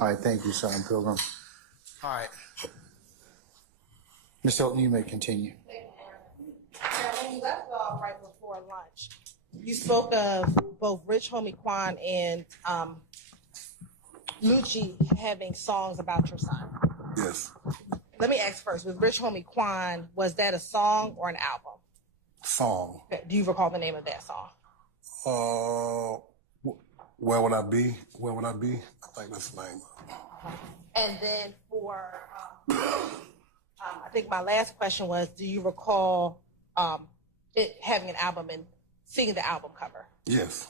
All right, thank you, Sergeant Pilgrim. All right. Ms. Hilton, you may continue. Now, when you left off right before lunch, you spoke of both Rich Homie Quan and Lucci having songs about your son. Yes. Let me ask first, with Rich Homie Quan, was that a song or an album? Song. Okay. Do you recall the name of that song? Where Would I Be? Where Would I Be? I think that's the name. And then for, I think my last question was, do you recall it having an album and seeing the album cover? Yes.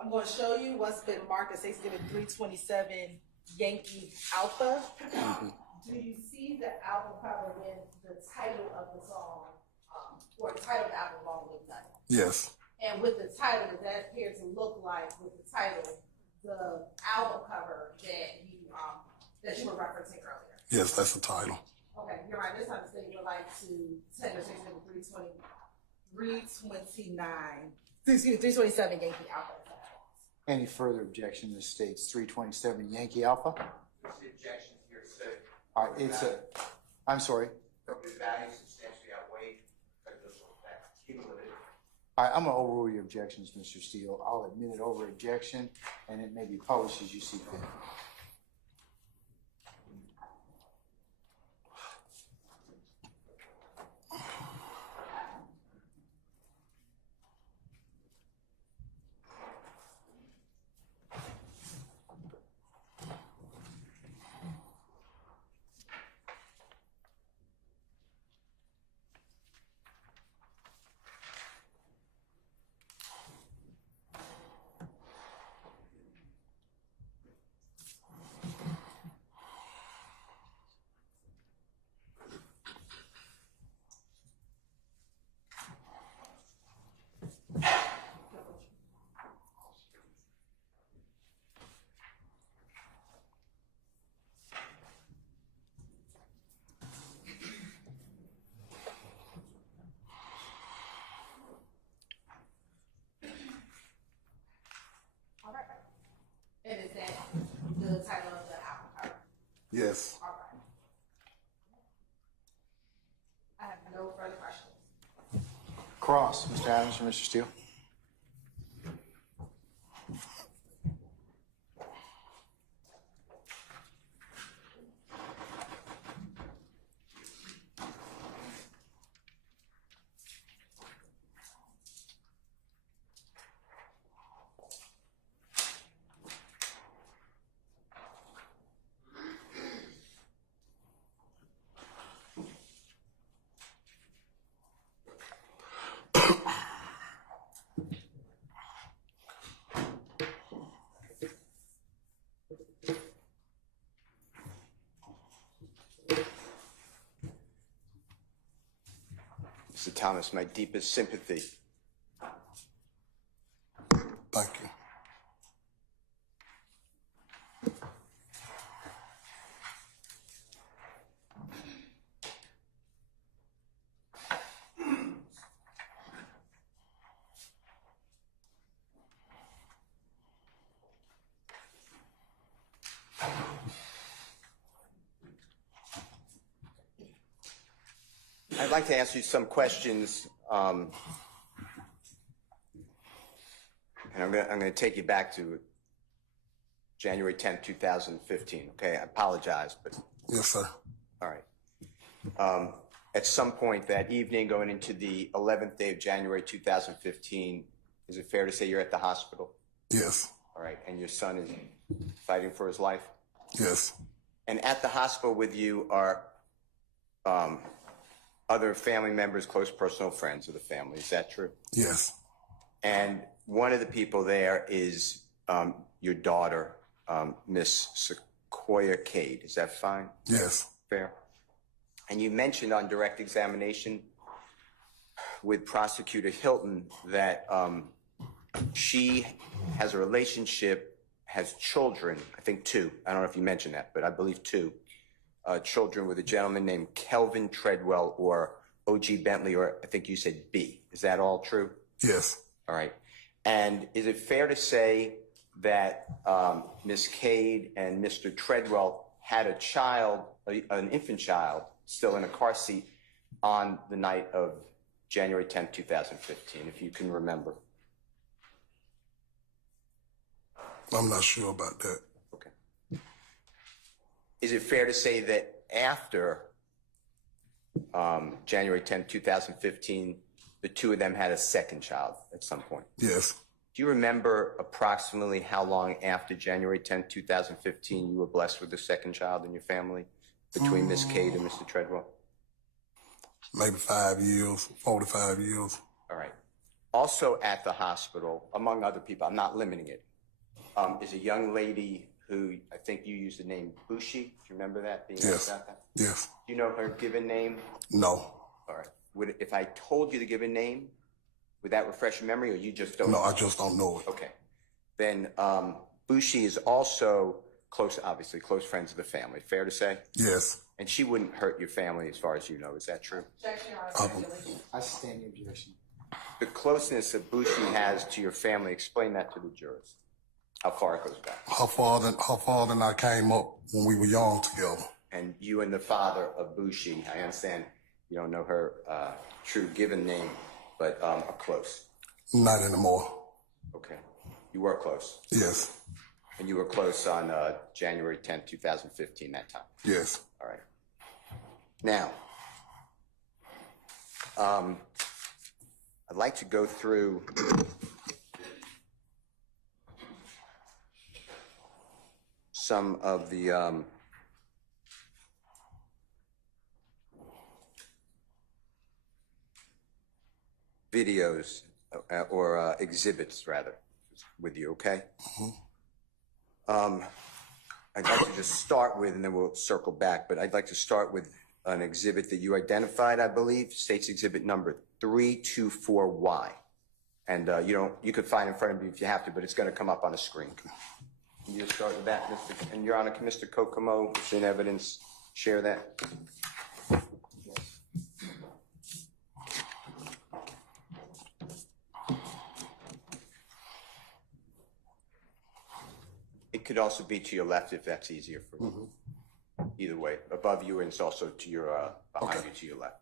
I'm going to show you what's been marked as Exhibit 327 Yankee Alpha. Do you see the album cover with the title of the song, or the title of the album along with that? Yes. And with the title, does that appear to look like, with the title, the album cover that you were referencing earlier? Yes, that's the title. Okay, you're right. This time the state would like to tender Exhibit 327 Yankee Alpha. Any further objection? This states 327 Yankee Alpha. What's the objection here, sir? All right, I'm sorry. The value substantially outweighed because of that cumulative. All right, I'm going to overrule your objections, Mr. Steele. I'll admit it over objection, and it may be published as you see fit. And is that the title of the album cover? Yes. All right. I have no further questions. Cross, Mr. Adams or Mr. Steele. Mr. Thomas, my deepest sympathy. Thank you. I'd like to ask you some questions, and I'm going to take you back to January 10th, 2015. Okay, I apologize, but Yes, sir. all right. At some point that evening, going into the 11th day of January 2015, is it fair to say you're at the hospital? Yes. All right, and your son is fighting for his life? Yes. And at the hospital with you are other family members, close personal friends of the family. Is that true? Yes. And one of the people there is your daughter, Miss Sequoia Cade. Is that fine? Yes. Fair. And you mentioned on direct examination with Prosecutor Hilton that she has a relationship, has children, I think 2. I don't know if you mentioned that, but I believe 2. Children with a gentleman named Kelvin Treadwell or O.G. Bentley, or I think you said B. Is that all true? Yes. All right. And is it fair to say that Ms. Cade and Mr. Treadwell had a child, an infant child, still in a car seat on the night of January 10th, 2015, if you can remember? I'm not sure about that. Okay. Is it fair to say that after January 10th, 2015, the two of them had a second child at some point? Yes. Do you remember approximately how long after January 10th, 2015, you were blessed with the second child in your family between Miss Cade and Mr. Treadwell? Maybe 5 years, 4 to 5 years. All right. Also at the hospital, among other people, I'm not limiting it, is a young lady who I think you used the name Bushi. Do you remember that? Being Yes. about that? Yes. Do you know her given name? No. All right. If I told you the given name, would that refresh your memory, or you just don't No, know? I just don't know it. Okay. Then Bushi is also obviously close friends of the family. Fair to say? Yes. And she wouldn't hurt your family as far as you know. Is that true? Objection, Your Honor. I stand the objection. The closeness that Bushi has to your family, explain that to the jurors. How far it goes back. Her father and I came up when we were young together. And you and the father of Bushi, I understand you don't know her true given name, but are close. Not anymore. Okay. You were close. Yes. And you were close on January 10th, 2015, that time. Yes. All right. Now, I'd like to go through some of the videos or exhibits, rather, with you, okay? I'd like to just start with, and then we'll circle back, but I'd like to start with an exhibit that you identified, I believe, State's Exhibit number 324Y. And you could find it in front of you if you have to, but it's going to come up on the screen. Can you just start with that, Mr. And Your Honor, can Mr. Kokomo, if in evidence, share that? It could also be to your left if that's easier for you. Either way, above you, and it's also to your behind you to your left.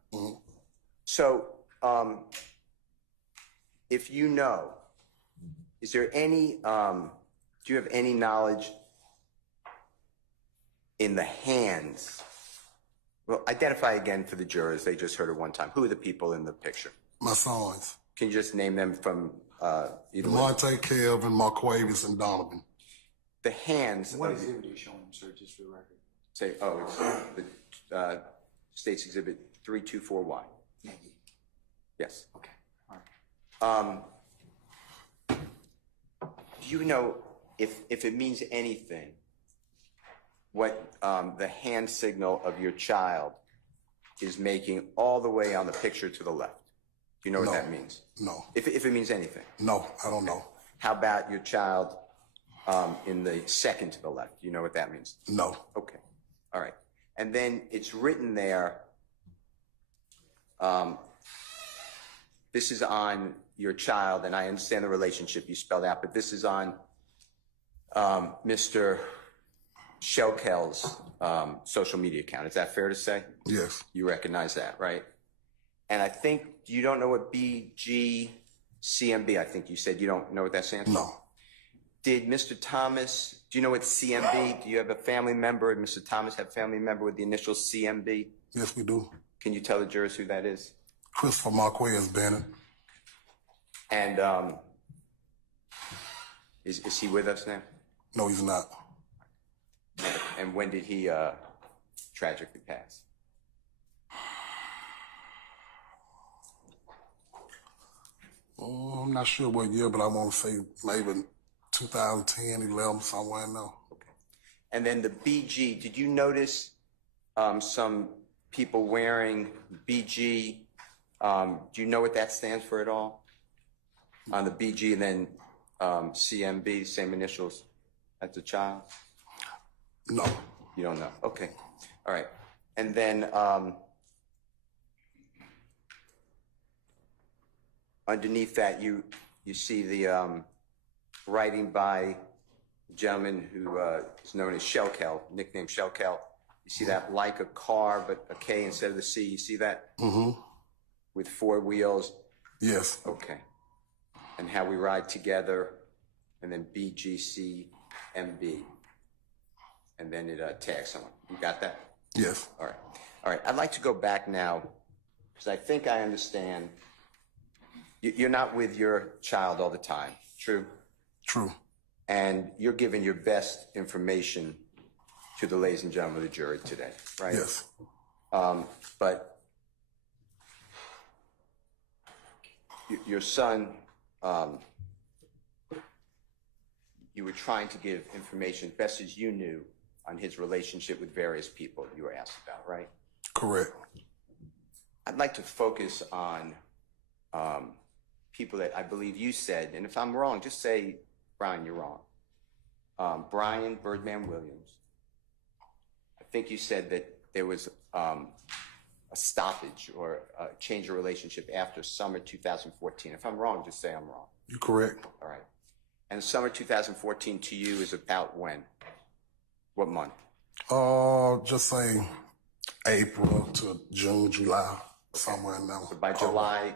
So, if you know, is there any? Do you have any knowledge in the hands? Well, identify again for the jurors. They just heard it one time. Who are the people in the picture? My sons. Can you just name them from either way? Monte, Kelvin, Marquavis, and Donovan. The hands. What of the- exhibit are you showing, sir, just for the record? Say, it's the State's Exhibit 324Y. Thank you. Yes. Okay, all right. Do you know if it means anything, what the hand signal of your child is making all the way on the picture to the left? Do you know what No. that means? No. If it means anything. No, I don't know. How about your child in the second to the left? Do you know what that means? No. Okay. All right. And then it's written there, this is on your child, and I understand the relationship you spelled out, but this is on Mr. Shelkel's social media account. Is that fair to say? Yes. You recognize that, right? And I think you don't know what BGCMB, I think you said you don't know what that stands for? No. Did Mr. Thomas, do you know what CMB, do you have a family member, did Mr. Thomas have a family member with the initial CMB? Yes, we do. Can you tell the jurors who that is? Christopher Marquez Bennett. And is he with us now? No, he's not. And when did he tragically pass? I'm not sure what year, but I want to say maybe 2010, 11, somewhere in there. Okay. And then the BG, did you notice some people wearing BG? Do you know what that stands for at all? On the BG and then CMB, same initials as the child? No. You don't know? Okay. All right. And then underneath that, You see the writing by a gentleman who is known as Shellkel, nicknamed Shellkel. You see that, like a car, but a K instead of the C. You see that? Mm-hmm. With 4 wheels. Yes. Okay. And how we ride together, and then BGCMB. And then it tags someone. You got that? Yes. All right. All right. I'd like to go back now, because I think I understand. You're not with your child all the time, true? True. And you're giving your best information to the ladies and gentlemen of the jury today, right? Yes. But your son, you were trying to give information best as you knew on his relationship with various people you were asked about, right? Correct. I'd like to focus on people that I believe you said, and if I'm wrong, just say, Brian, you're wrong. Brian Birdman Williams. I think you said that there was a stoppage or a change of relationship after summer 2014. If I'm wrong, just say I'm wrong. You're correct. All right. And summer 2014 to you is about when? What month? Just say April to June, July, somewhere in there. So by July,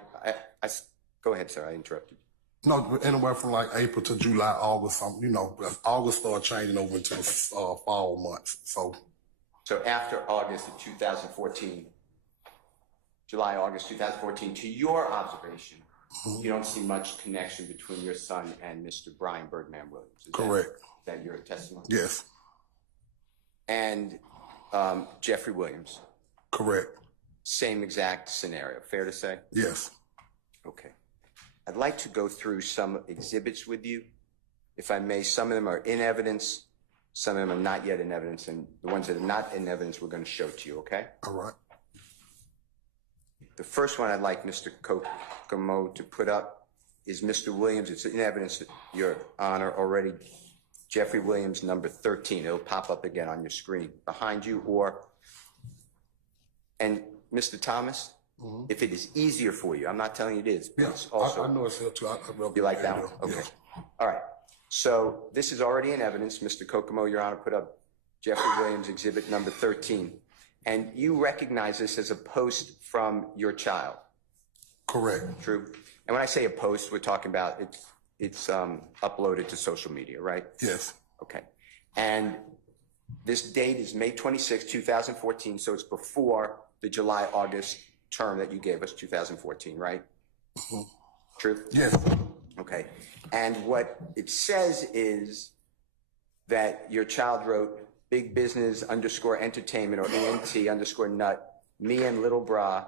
go ahead, sir. I interrupted. No, anywhere from like April to July, August. August started changing over into fall months. So after August of 2014, July, August 2014, to your observation, you don't see much connection between your son and Mr. Brian Birdman Williams. Correct. Is that your testimony? Yes. And Jeffrey Williams. Correct. Same exact scenario. Fair to say? Yes. Okay. I'd like to go through some exhibits with you, if I may. Some of them are in evidence. Some of them are not yet in evidence. And the ones that are not in evidence, we're going to show to you, okay? All right. The first one I'd like Mr. Kokomo to put up is Mr. Williams. It's in evidence, Your Honor, already. Jeffrey Williams, number 13. It'll pop up again on your screen behind you. And Mr. Thomas, if it is easier for you, I'm not telling you it is. But Yeah, it's also, I know it's here too. you like that one? Okay. Yes. All right. So this is already in evidence. Mr. Kokomo, Your Honor, put up Jeffrey Williams, exhibit number 13. And you recognize this as a post from your child. Correct. True. And when I say a post, we're talking about it's uploaded to social media, right? Yes. Okay. And this date is May 26, 2014, so it's before the July-August term that you gave us, 2014, right? Mm-hmm. True? Yes. Okay. And what it says is that your child wrote big business _ entertainment or ENT _ nut, me and little bra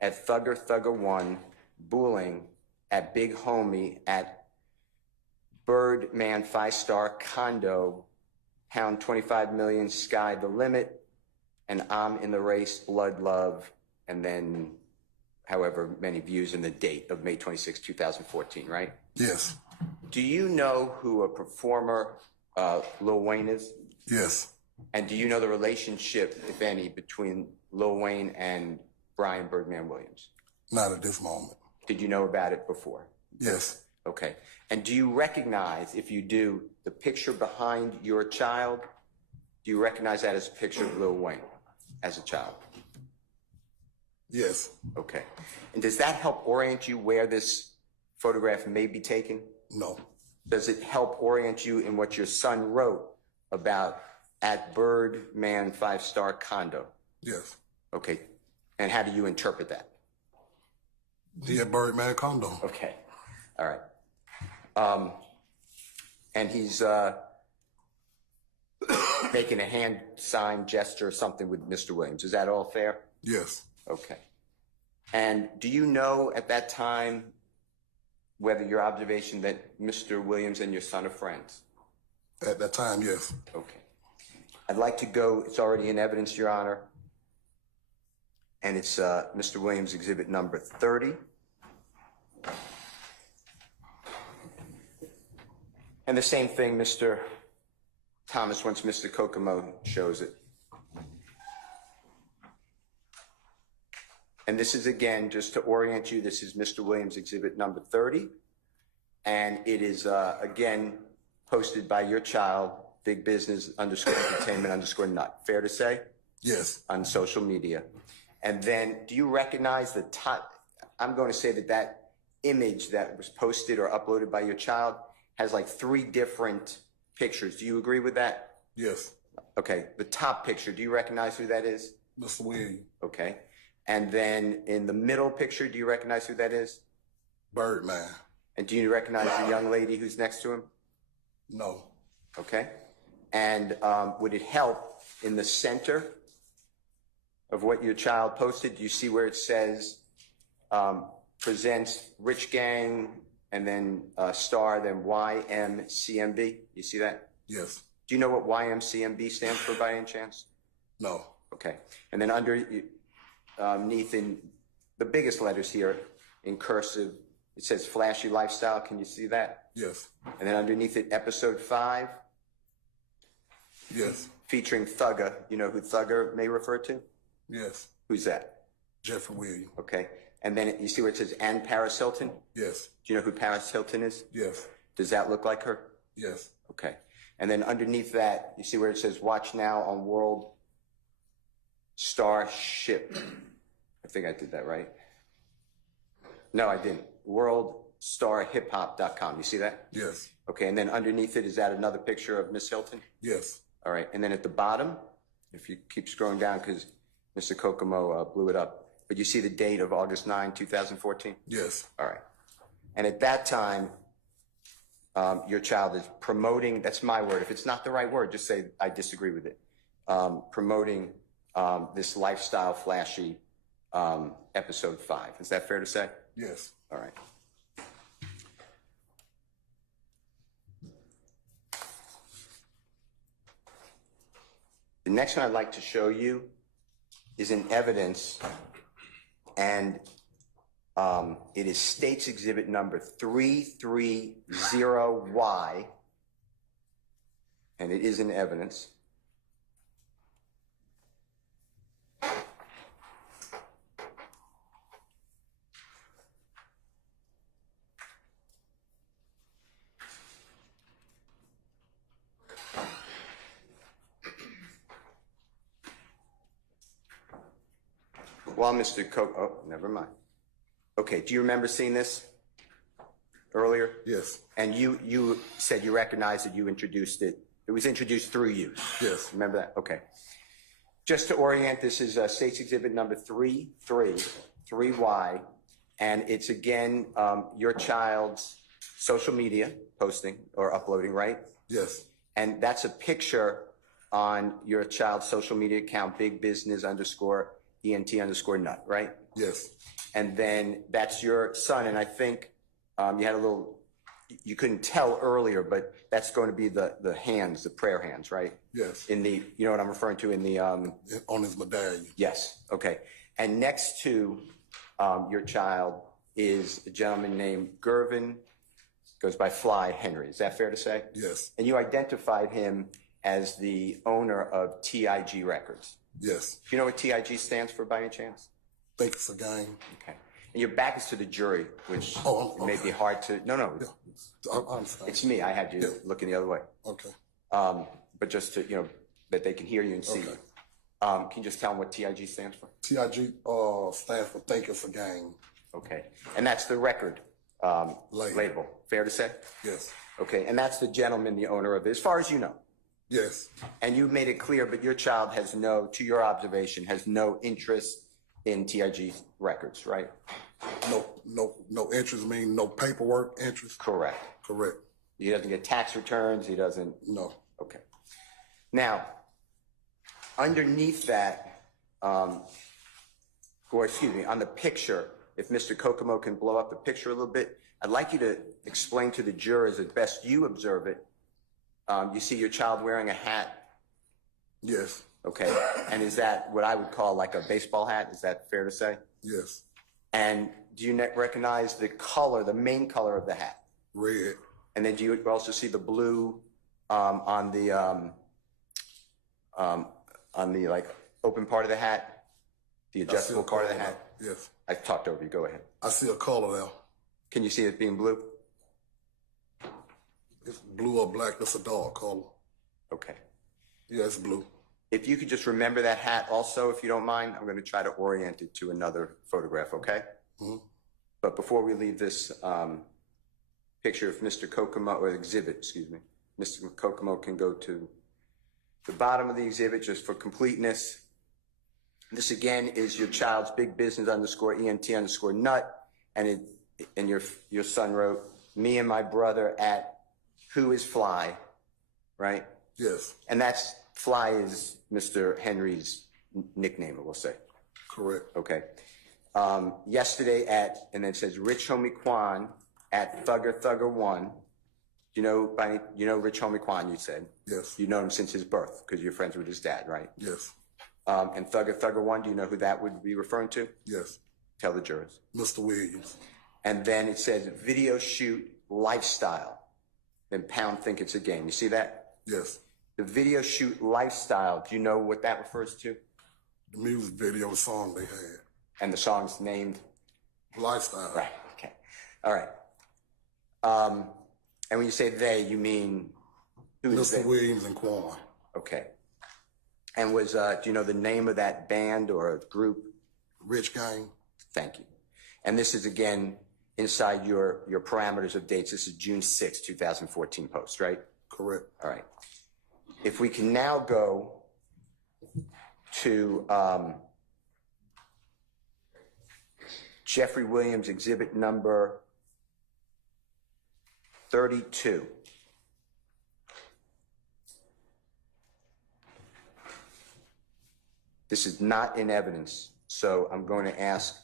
at Thugger 1, booling at Big Homie at Birdman 5-star condo, pound 25 million, sky the limit, and I'm in the race, blood, love, and then however many views in the date of May 26, 2014, right? Yes. Do you know who a performer Lil Wayne is? Yes. And do you know the relationship, if any, between Lil Wayne and Brian Birdman Williams? Not at this moment. Did you know about it before? Yes. Okay. And do you recognize, if you do, the picture behind your child? Do you recognize that as a picture of Lil Wayne as a child? Yes. Okay. And does that help orient you where this photograph may be taken? No. Does it help orient you in what your son wrote about at Birdman 5-star condo? Yes. Okay. And how do you interpret that? He had Birdman condo. Okay. All right. And he's making a hand sign gesture or something with Mr. Williams. Is that all fair? Yes. Okay. And do you know at that time whether your observation that Mr. Williams and your son are friends? At that time, yes. Okay. I'd like to go, it's already in evidence, Your Honor, and it's Mr. Williams exhibit number 30. And the same thing, Mr. Thomas, once Mr. Kokomo shows it. And this is, again, just to orient you, this is Mr. Williams exhibit number 30. and it is, again, posted by your child, big business underscore entertainment underscore nut. Fair to say? Yes. On social media. And then, do you recognize the top? I'm going to say that that image that was posted or uploaded by your child has like 3 different pictures. Do you agree with that? Yes. Okay. The top picture, do you recognize who that is? Mr. William. Okay. And then in the middle picture, do you recognize who that is? Birdman. And do you recognize the young lady who's next to him? No. Okay. And would it help in the center of what your child posted? Do you see where it says presents Rich Gang and then star, then YMCMB? You see that? Yes. Do you know what YMCMB stands for by any chance? No. Okay. And then underneath in the biggest letters here in cursive, it says Flashy Lifestyle. Can you see that? Yes. And then underneath it, episode 5. Yes. Featuring Thugger. You know who Thugger may refer to? Yes. Who's that? Jeffrey William. Okay. And then you see where it says and Paris Hilton? Yes. Do you know who Paris Hilton is? Yes. Does that look like her? Yes. Okay. And then underneath that, you see where it says watch now on World Starship. I think I did that right. No, I didn't. WorldStarHipHop.com. You see that? Yes. Okay. And then underneath it, is that another picture of Miss Hilton? Yes. All right. And then at the bottom, if you keep scrolling down, because Mr. Kokomo blew it up, but you see the date of August 9, 2014? Yes. All right. And at that time, your child is promoting, that's my word. If it's not the right word, just say I disagree with it. Promoting this lifestyle flashy episode 5. Is that fair to say? Yes. All right. The next one I'd like to show you is an evidence, and it is State's Exhibit number 330Y, and it is an evidence. Well, Mr. oh, never mind. Okay, do you remember seeing this earlier? Yes. And you said you recognized that you introduced it. It was introduced through you. Yes. Remember that? Okay. Just to orient, this is State's Exhibit number 3Y, and it's again your child's social media posting or uploading, right? Yes. And that's a picture on your child's social media account, big business underscore ENT underscore nut, right? Yes. And then that's your son, and I think you had a little, you couldn't tell earlier, but that's going to be the hands, the prayer hands, right? Yes. In the, you know what I'm referring to in the, On his medallion. yes, okay. And next to your child is a gentleman named Gervin, goes by Fly Henry. Is that fair to say? Yes. And you identified him as the owner of TIG Records. Yes. Do you know what TIG stands for by any chance? Think it's a game. Okay. And your back is to the jury, which may be hard to, no, Yeah. I understand. it's me. I had you looking the other way. Okay. But just to, you know, that they can hear you and see you. Can you just tell them what TIG stands for? TIG stands for Think It's a Game. Okay. And that's the record label. Fair to say? Yes. Okay. And that's the gentleman, the owner of it, as far as you know. Yes. And you made it clear, but your child has no, to your observation, has no interest in TIG Records, right? No interest, mean no paperwork interest? Correct. Correct. He doesn't get tax returns. He doesn't. No. Okay. Now, underneath that, or excuse me, on the picture, if Mr. Kokomo can blow up the picture a little bit, I'd like you to explain to the jurors as best you observe it. You see your child wearing a hat. Yes. Okay. And is that what I would call like a baseball hat? Is that fair to say? Yes. And do you recognize the color, the main color of the hat? Red. And then do you also see the blue on the like open part of the hat, the adjustable part of the hat? Yes. I talked over you. Go ahead. I see a color there. Can you see it being blue? It's blue or black. That's a dark color. Okay. Yeah, it's blue. If you could just remember that hat also, if you don't mind, I'm going to try to orient it to another photograph, okay? Mm-hmm. But before we leave this picture of Mr. Kokomo, or exhibit, excuse me, Mr. Kokomo can go to the bottom of the exhibit just for completeness. This again is your child's big business _ENT_nut, and your son wrote, me and my brother at Who is Fly, right? Yes, And that's Fly is Mr. Henry's nickname, we'll say. correct. Okay. Yesterday at, and then it says Rich Homie Quan at Thugger 1. You know Rich Homie Quan, you said? Yes, You know him since his birth because you're friends with his dad, right? yes, And Thugger 1, do you know who that would be referring to? yes. Tell the jurors. Mr. Williams. And then it says video shoot lifestyle. Then pound think it's a game. You see that? Yes. The video shoot lifestyle, do you know what that refers to? The music video song they had. And the song's named? Lifestyle. Right, okay. All right. And when you say they, you mean who is Mr. they? Williams and Quan. Okay. And was, do you know the name of that band or group? Rich Gang. Thank you. And this is again inside your parameters of dates. This is June 6, 2014 post, right? Correct. All right. If we can now go to Jeffrey Williams exhibit number 32. This is not in evidence, so I'm going to ask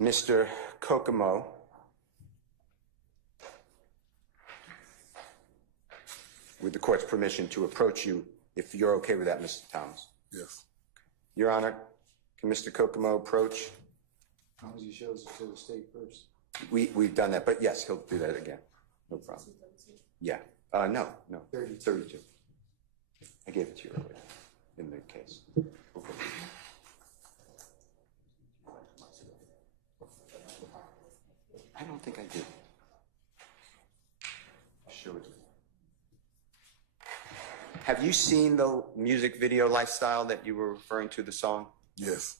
Mr. Kokomo with the court's permission to approach you, if you're okay with that, Mr. Thomas. Yes. Your Honor, can Mr. Kokomo approach? As long as he shows it to the state first. We've done that, but yes, he'll do that again. No problem. Yeah. No. 32. I gave it to you earlier in the case. Okay. I don't think I did. Show it. Have you seen the music video lifestyle that you were referring to, the song? Yes.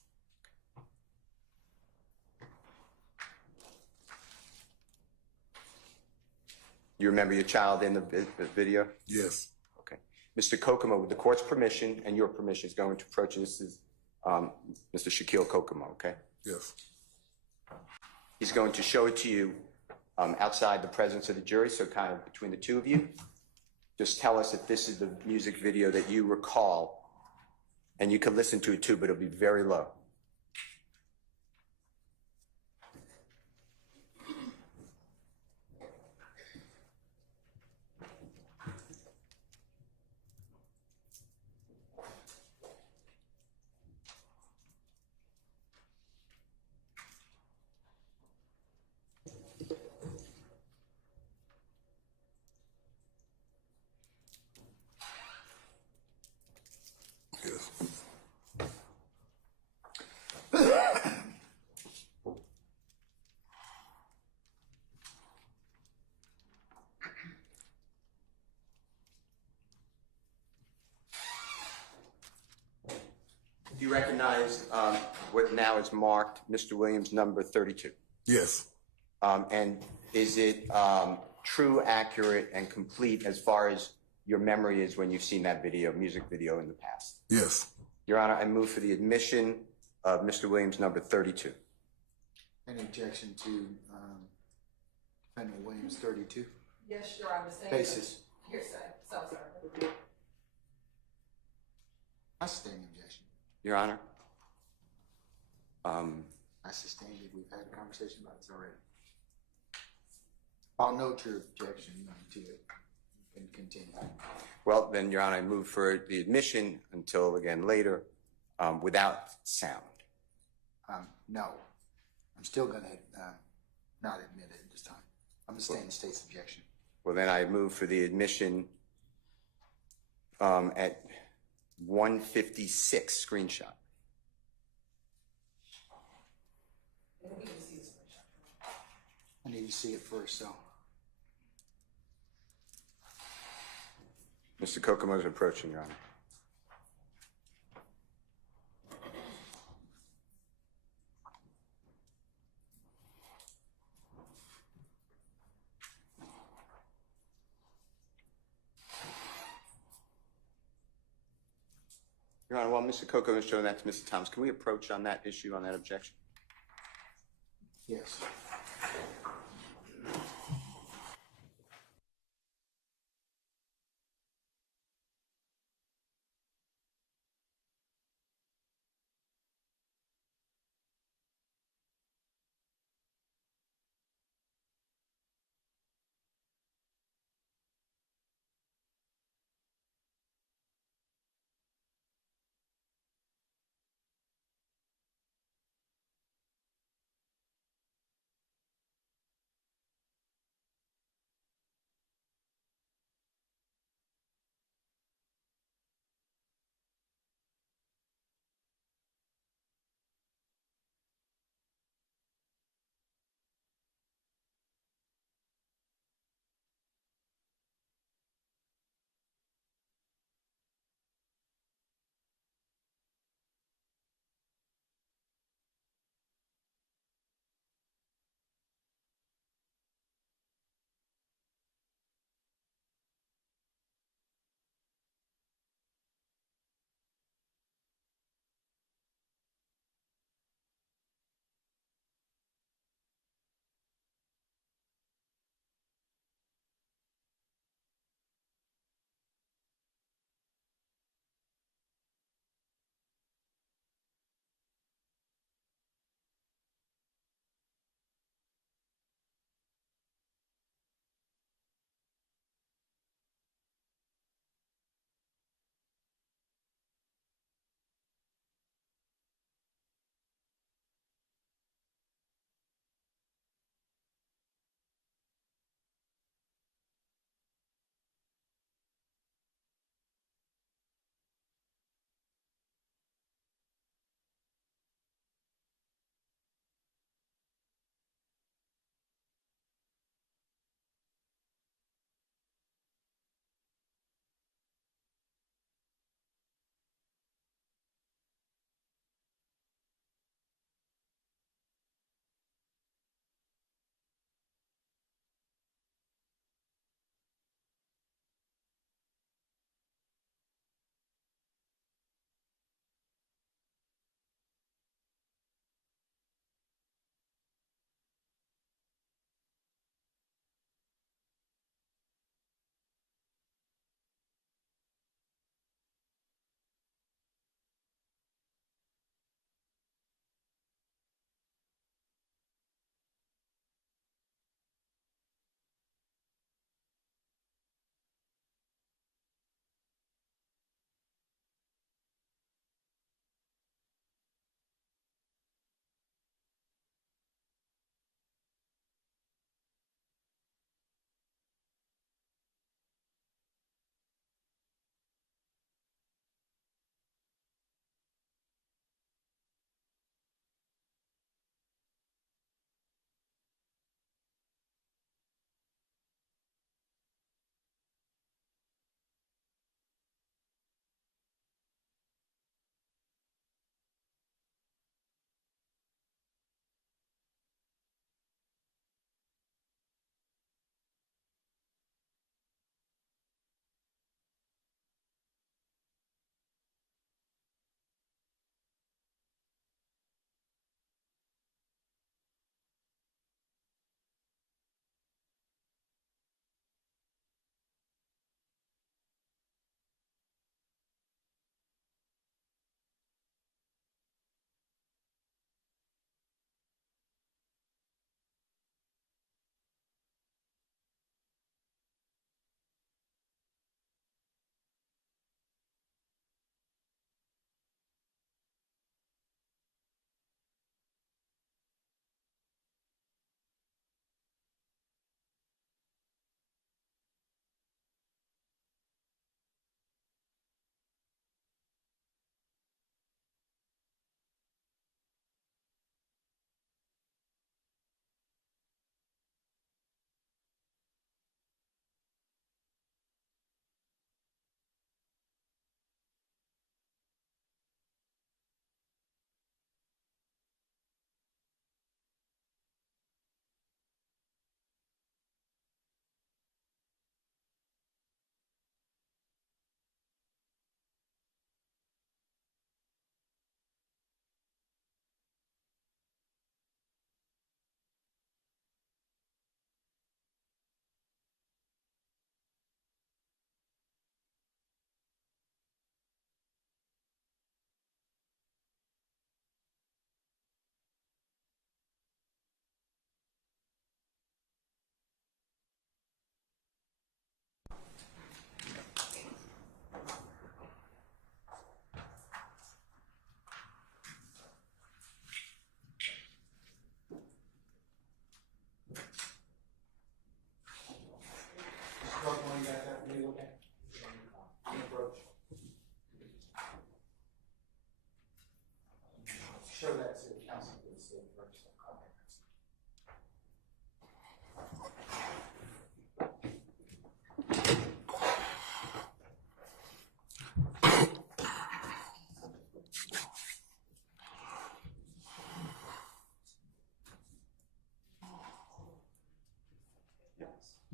You remember your child in the video? Yes. Okay. Mr. Kokomo, with the court's permission and your permission, is going to approach you. This is Mr. Shaquille Kokomo, okay? Yes. He's going to show it to you outside the presence of the jury, so kind of between the two of you. Just tell us if this is the music video that you recall, and you can listen to it too, but it'll be very low. Yes. Do you recognize what now is marked Mr. Williams number 32? Yes. And is it true, accurate, and complete as far as your memory is when you've seen that video, music video in the past? Yes. Your Honor, I move for the admission of Mr. Williams number 32. Any objection to defendant Williams 32? Yes, Your Honor. Basis. Hearsay. So sorry. I sustain the objection. Your Honor, I sustain it. We've had a conversation about this already. I'll note your objection to it. You can continue. well, then, Your Honor, I move for the admission until, again, later, without sound. No. I'm still going to not admit it this time. I'm going to stay in the state's objection. Well, then I move for the admission at 156 screenshot. And we can see this screenshot. I need to see it first, so. Mr. Kokomo is approaching, Your Honor. Your Honor, while Mr. Kokomo is showing that to Mr. Thomas, can we approach on that issue, on that objection? Yes.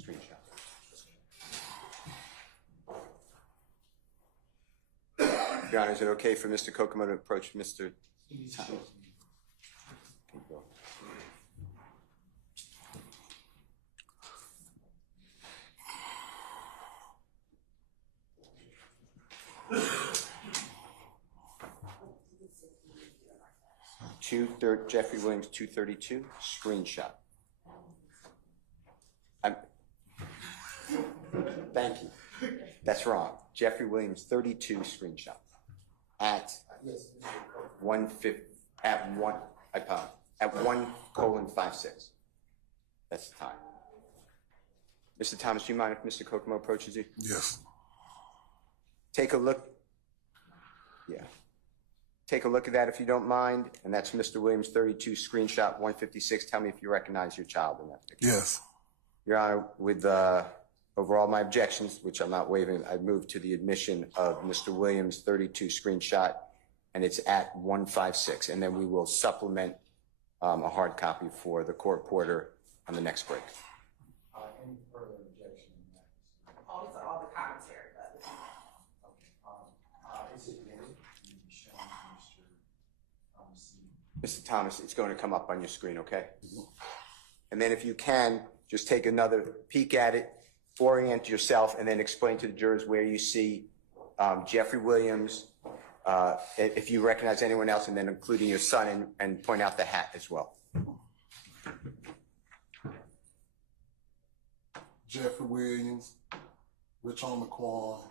Screenshot. Your Honor, is it okay for Mr. Kokomo to approach Mr. Thomas? Okay, go. Jeffrey Williams, 232, screenshot. Thank you. That's wrong. Jeffrey Williams, 32, screenshot. At 1:50, at 1:56. That's the time. Mr. Thomas, do you mind if Mr. Kokomo approaches you? Yes. Take a look. Yeah. Take a look at that if you don't mind. And that's Mr. Williams, 32, screenshot, 1:56. Tell me if you recognize your child in that picture. Yes. Your Honor, with overall my objections, which I'm not waiving, I move to the admission of Mr. Williams, 32, screenshot, and it's at 1:56. And then we will supplement a hard copy for the court reporter on the next break. Any further objection in that? All the commentary, but. Okay. Is it ready? You can show Mr. Thomas. Mr. Thomas, it's going to come up on your screen, okay? And then if you can, just take another peek at it, orient yourself, and then explain to the jurors where you see Jeffrey Williams, if you recognize anyone else, and then including your son, and point out the hat as well. Jeffrey Williams, Rich on McQuarrie,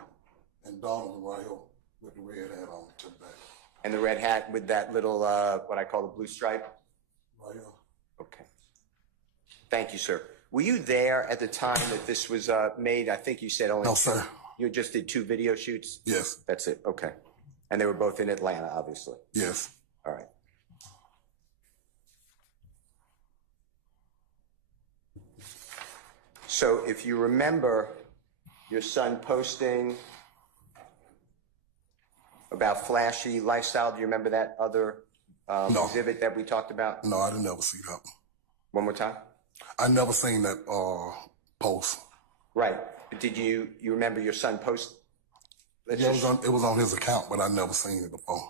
and Donovan right here with the red hat on to the back. And the red hat with that little, what I call the blue stripe? Right here. Okay. Thank you, sir. Were you there at the time that this was made? I think you said only. No, sir. You just did 2 video shoots? Yes. That's it, okay. And they were both in Atlanta, obviously. Yes. All right. So if you remember your son posting about flashy lifestyle, do you remember that other No. exhibit that we talked about? No, I didn't never see that. One more time? I never seen that post. Right. Did you remember your son post? Yeah, it was on his account, but I never seen it before.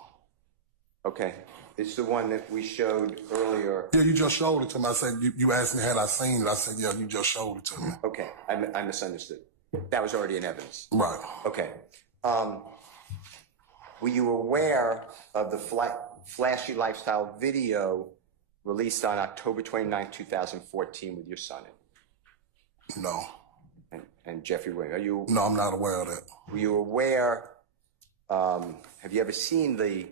Okay. It's the one that we showed earlier. Yeah, you just showed it to me. I said, you asked me had I seen it. I said, yeah, you just showed it to me. Okay. I misunderstood. That was already in evidence. Right. Okay. Were you aware of the flashy lifestyle video released on October 29, 2014 with your son No. and Jeffrey Williams? Are you? No, I'm not aware of that. Were you aware? Have you ever seen the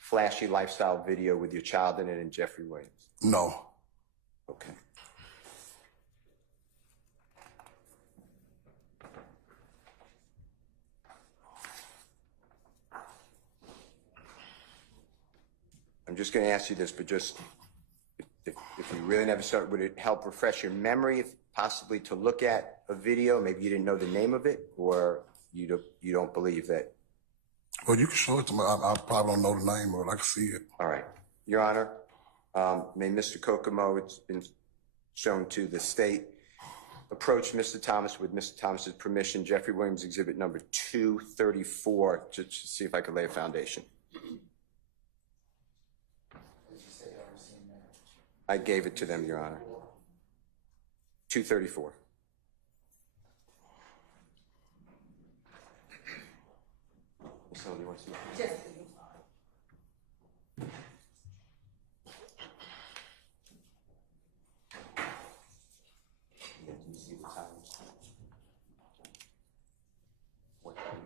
flashy lifestyle video with your child in it and Jeffrey Williams? No. Okay. I'm just going to ask you this, but just if you really never saw it, would it help refresh your memory, if possibly to look at a video? Maybe you didn't know the name of it, or you don't believe that. Well, you can show it to me. I probably don't know the name of it. I can see it. All right. Your Honor, may Mr. Kokomo, it's been shown to the state, approach Mr. Thomas with Mr. Thomas's permission, Jeffrey Williams exhibit number 234, just to see if I could lay a foundation. I gave it to them, Your Honor. 234. So you want to see? Just. Yeah, do you see the times? What time?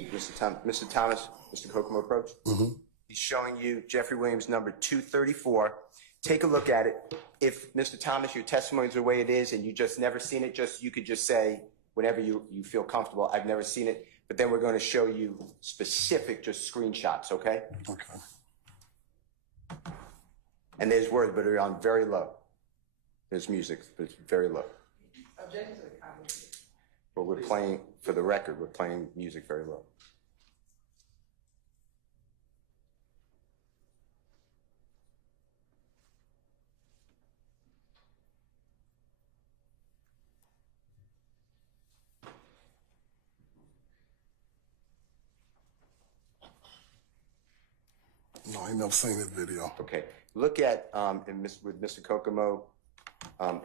Mr. Thomas, Mr. Kokomo approach. He's showing you Jeffrey Williams number 234. Take a look at it. If Mr. Thomas, your testimony is the way it is, and you just never seen it, you could just say whenever you feel comfortable, I've never seen it. But then we're going to show you specific just screenshots, okay? Okay. And there's words, but they're on very low. There's music, but it's very low. Objection to the comment. But we're playing, for the record, we're playing music very low. No, I ain't never seen that video. Okay, look at, with Mr. Kokomo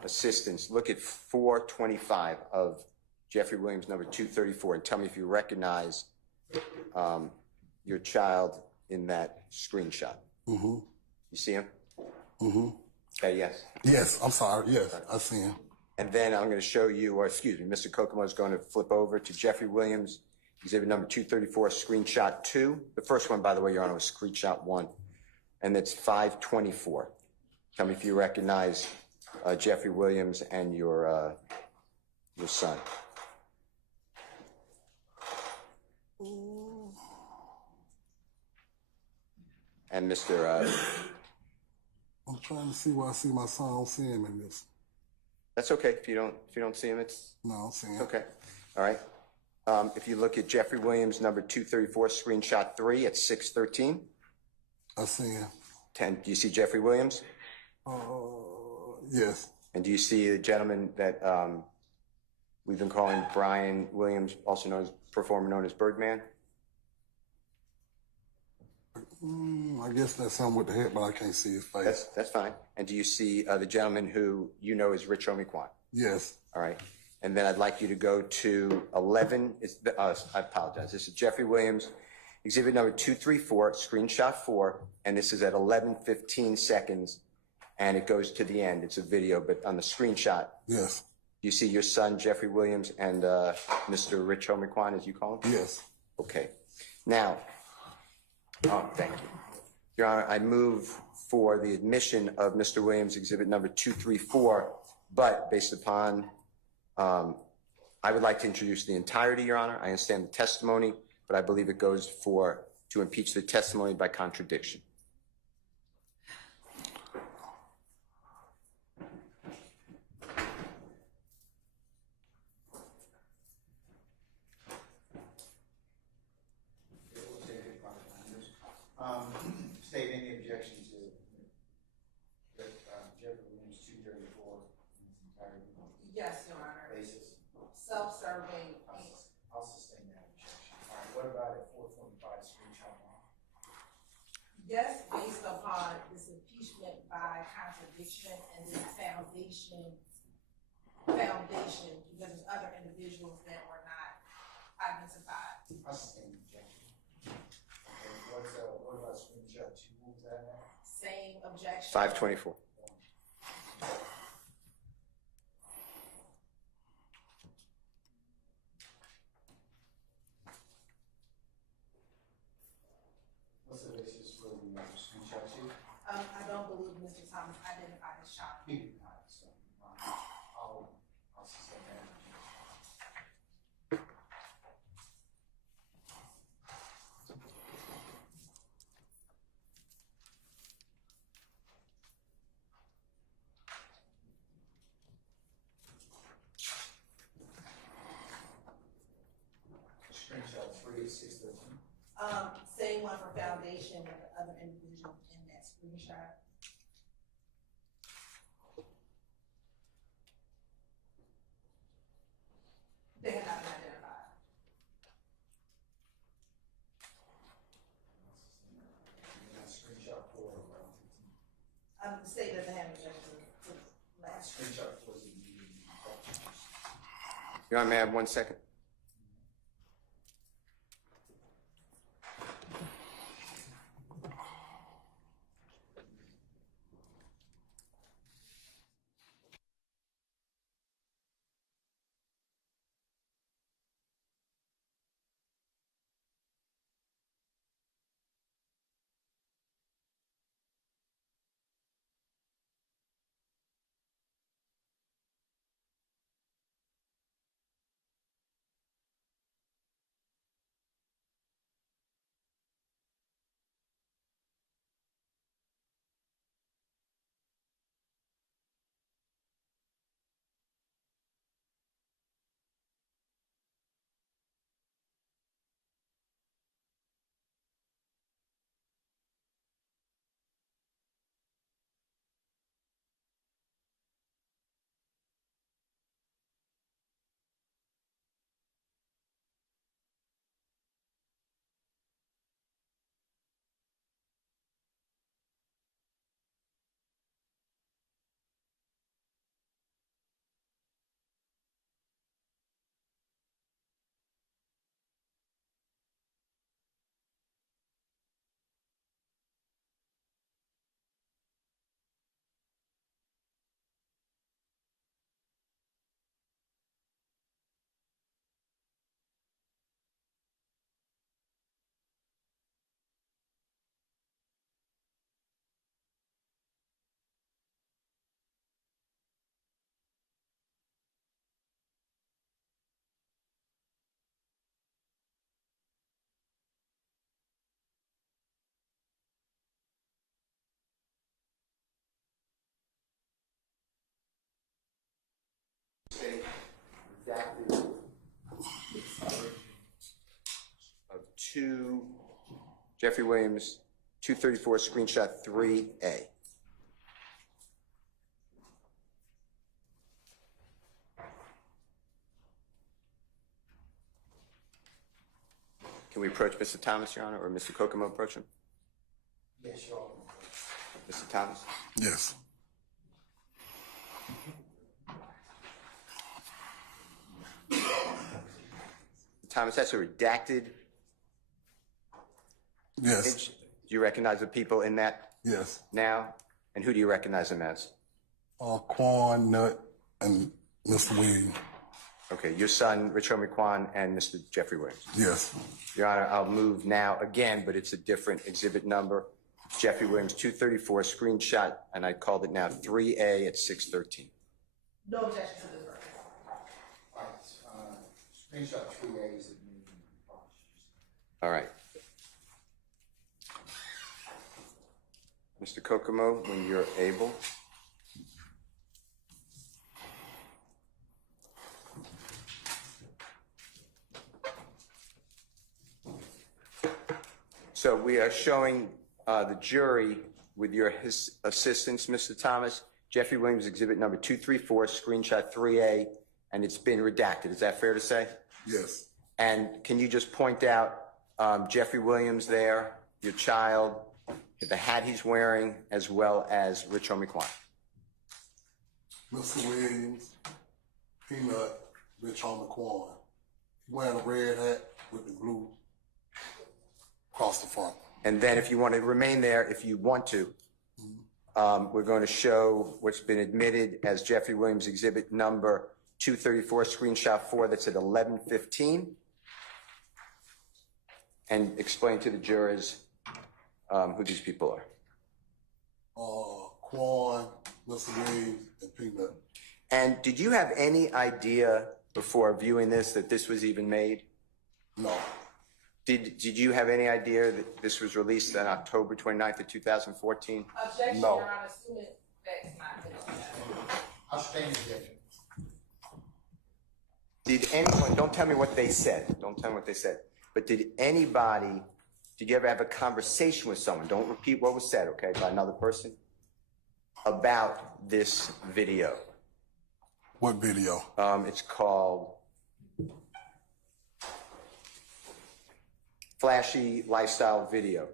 assistance, look at 425 of Jeffrey Williams number 234 and tell me if you recognize your child in that screenshot. Mm-hmm. You see him? Mm-hmm. Yes. Yes, I'm sorry. Yes, I see him. And then I'm going to show you, or excuse me, Mr. Kokomo is going to flip over to Jeffrey Williams, exhibit number 234, screenshot 2. The first one, by the way, Your Honor, was screenshot 1. And it's 524. Tell me if you recognize Jeffrey Williams and your son. And Mr. I'm trying to see where I see my son. I don't see him in this. That's okay. If you don't see him, it's No, I don't see him. okay. All right. If you look at Jeffrey Williams, number 234, screenshot 3 at 613. I see him. 10. Do you see Jeffrey Williams? Yes. And do you see the gentleman that we've been calling Brian Williams, also known as performer known as Birdman? I guess that's him with the head, but I can't see his face. That's fine. And do you see the gentleman who you know is Rich Homie-Quan? Yes. All right. And then I'd like you to go to 11. I apologize. This is Jeffrey Williams, exhibit number 234, screenshot 4, and this is at 11:15 seconds, and it goes to the end. It's a video, but on the screenshot, Yes. you see your son, Jeffrey Williams, and Mr. Rich Homie-Quan, as you call him? Yes. Okay. Now, thank you. Your Honor, I move for the admission of Mr. Williams, exhibit number 234, but based upon, I would like to introduce the entirety, Your Honor. I understand the testimony, but I believe it goes to impeach the testimony by contradiction. State any objection to Jeffrey Williams 234 in its entirety? Yes, Your Honor. Basis. Self-serving. I'll sustain that objection. All right, what about at 425 screenshot 1? Yes, based upon this impeachment by contradiction and this foundation, because there's other individuals that were not identified. I'll sustain the objection. Okay, what about screenshot 2? What was that now? Same objection. 524. What's the basis for the screenshot 2? I don't believe Mr. Thomas identified his child. He did not, so I'll sustain that objection. Screenshot 3 at 613. Same one for foundation and the other individuals in that screenshot. They have not been identified. Screenshot 4 of 15. Say that they haven't been to the last. Screenshot 4 is the meeting. Your Honor, may I have 1 second? to Jeffrey Williams, 234, screenshot 3A. Can we approach Mr. Thomas, Your Honor, or Mr. Kokomo approach him? Yes, sure. Mr. Thomas? Yes. Thomas, that's a redacted Yes. image. Do you recognize the people in that Yes. now? And who do you recognize them as? Quan, Nut, and Mr. Williams. Okay, your son, Rich Kwan, and Mr. Jeffrey Williams. Yes. Your Honor, I'll move now again, but it's a different exhibit number. Jeffrey Williams, 234, screenshot, and I called it now 3A at 613. No objection to this record. All right, screenshot 3A is admitted. All right. Mr. Kokomo, when you're able. So we are showing the jury, with your assistance, Mr. Thomas, Jeffrey Williams exhibit number 234, screenshot 3A, and it's been redacted. Is that fair to say? Yes. And can you just point out Jeffrey Williams there, your child, the hat he's wearing, as well as Rich Kwan? Mr. Williams, Peanut, Rich Quan. Wearing a red hat with the blue across the front. And then if you want to remain there, if you want to, we're going to show what's been admitted as Jeffrey Williams exhibit number 234, screenshot 4, that's at 11:15. And explain to the jurors who these people are. Quan, Mr. Williams, and Peanut. And did you have any idea before viewing this that this was even made? No. Did you have any idea that this was released on October 29th of 2014? Objection, No. Your Honor, student facts not been on that. I stand objection. Did anyone, don't tell me what they said, don't tell me what they said, but did you ever have a conversation with someone, don't repeat what was said, okay, by another person, about this video? What video? It's called Flashy Lifestyle Video,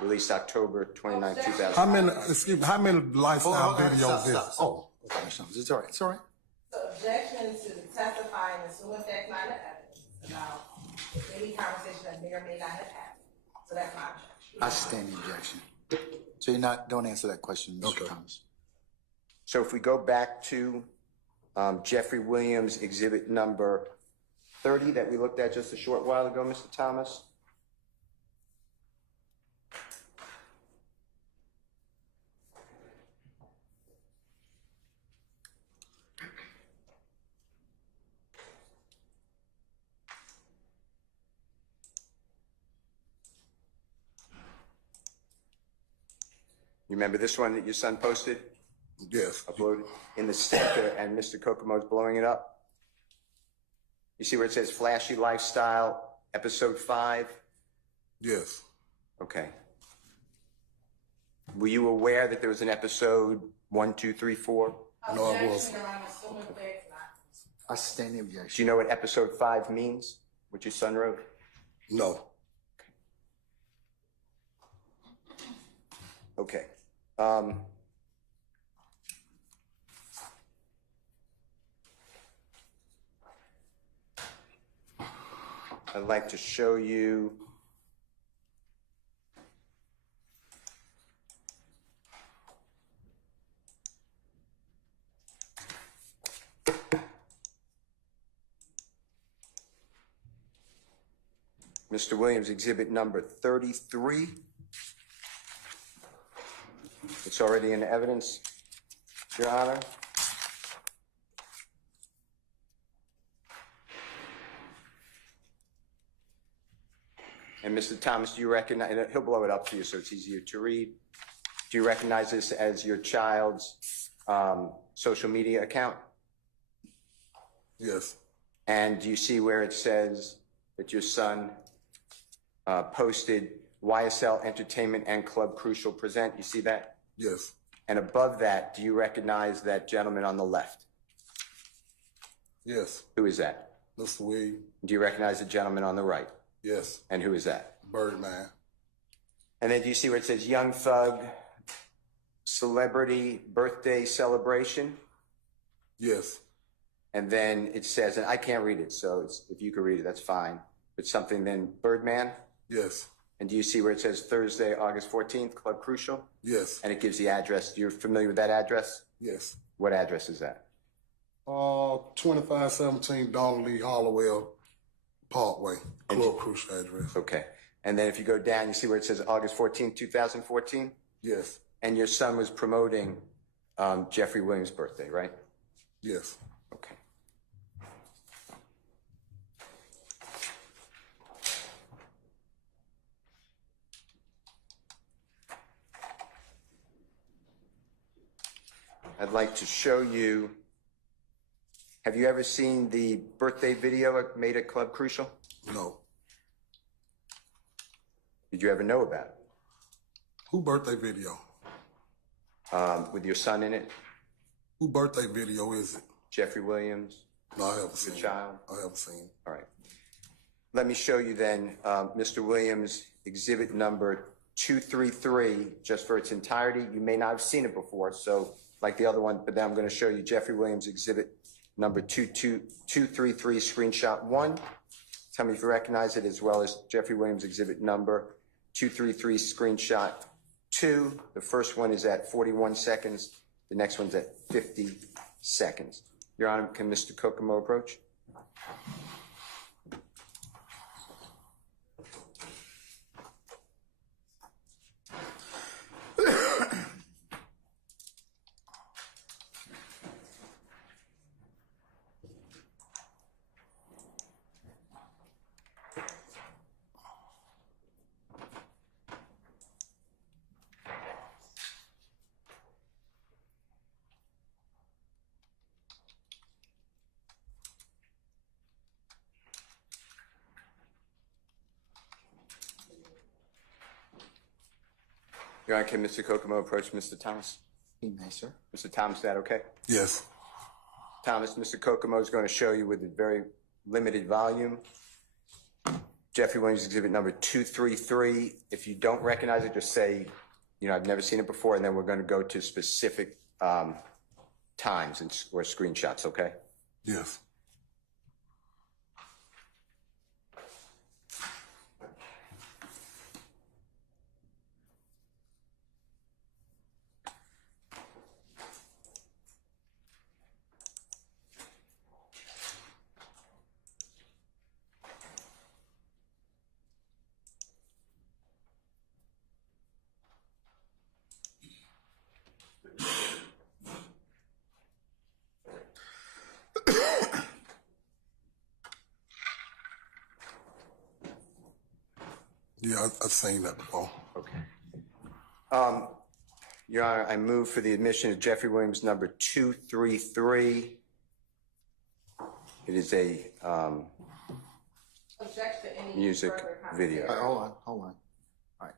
released October 29, 2000. How many lifestyle videos is? Oh, okay, it's all right, it's all right. So objection to the testifying and assuming facts not in evidence about any conversation that may or may not have happened. So that's my objection. I stand the objection. So don't answer that question, Mr. Okay. Thomas. So if we go back to Jeffrey Williams exhibit number 30 that we looked at just a short while ago, Mr. Thomas. You remember this one that your son posted? Yes. Uploaded in the center, and Mr. Kokomo's blowing it up. You see where it says Flashy Lifestyle, episode 5? Yes. Okay. Were you aware that there was an episode 1, 2, 3, 4? No, I Objection, wasn't. Your Honor, assuming facts not. I stand the Do objection. you know what episode 5 means? What your son wrote? No. Okay. I'd like to show you Mr. Williams exhibit number 33. It's already in evidence, Your Honor. And Mr. Thomas, do you recognize, and he'll blow it up for you so it's easier to read. Do you recognize this as your child's social media account? Yes. And do you see where it says that your son posted YSL Entertainment and Club Crucial present. You see that? Yes. And above that, do you recognize that gentleman on the left? Yes. Who is that? Mr. Williams. Do you recognize the gentleman on the right? Yes. And who is that? Birdman. And then do you see where it says Young Thug Celebrity Birthday Celebration? Yes. And then it says, and I can't read it, so if you can read it, that's fine. But something then Birdman? Yes. And do you see where it says Thursday, August 14th, Club Crucial? Yes. And it gives the address. You're familiar with that address? Yes. What address is that? 2517 Donnelly Hollowell Parkway, Club Crucial address. Okay. And then if you go down, you see where it says August 14th, 2014? Yes. And your son was promoting Jeffrey Williams' birthday, right? Yes. Okay. I'd like to show you, have you ever seen the birthday video made at Club Crucial? No. Did you ever know about it? Who birthday video? With your son in it? Who birthday video is it? Jeffrey Williams? No, I haven't seen Your child? it. I haven't seen it. All right. Let me show you then, Mr. Williams, exhibit number 233, just for its entirety. You may not have seen it before, so like the other one, but then I'm going to show you Jeffrey Williams exhibit number 233, screenshot 1. Tell me if you recognize it, as well as Jeffrey Williams exhibit number 233, screenshot 2. The first one is at 41 seconds. The next one's at 50 seconds. Your Honor, can Mr. Kokomo approach? Your Honor, can Mr. Kokomo approach Mr. Thomas? He may, sir. Mr. Thomas, is that okay? Yes. Thomas, Mr. Kokomo is going to show you with a very limited volume. Jeffrey Williams exhibit number 233. If you don't recognize it, just say, you know, I've never seen it before, and then we're going to go to specific times or screenshots, okay? Yes. Yeah, I've seen that before. Okay. Your Honor, I move for the admission of Jeffrey Williams number 233. It is a Object to any music further video. commentary. Hold on. All right.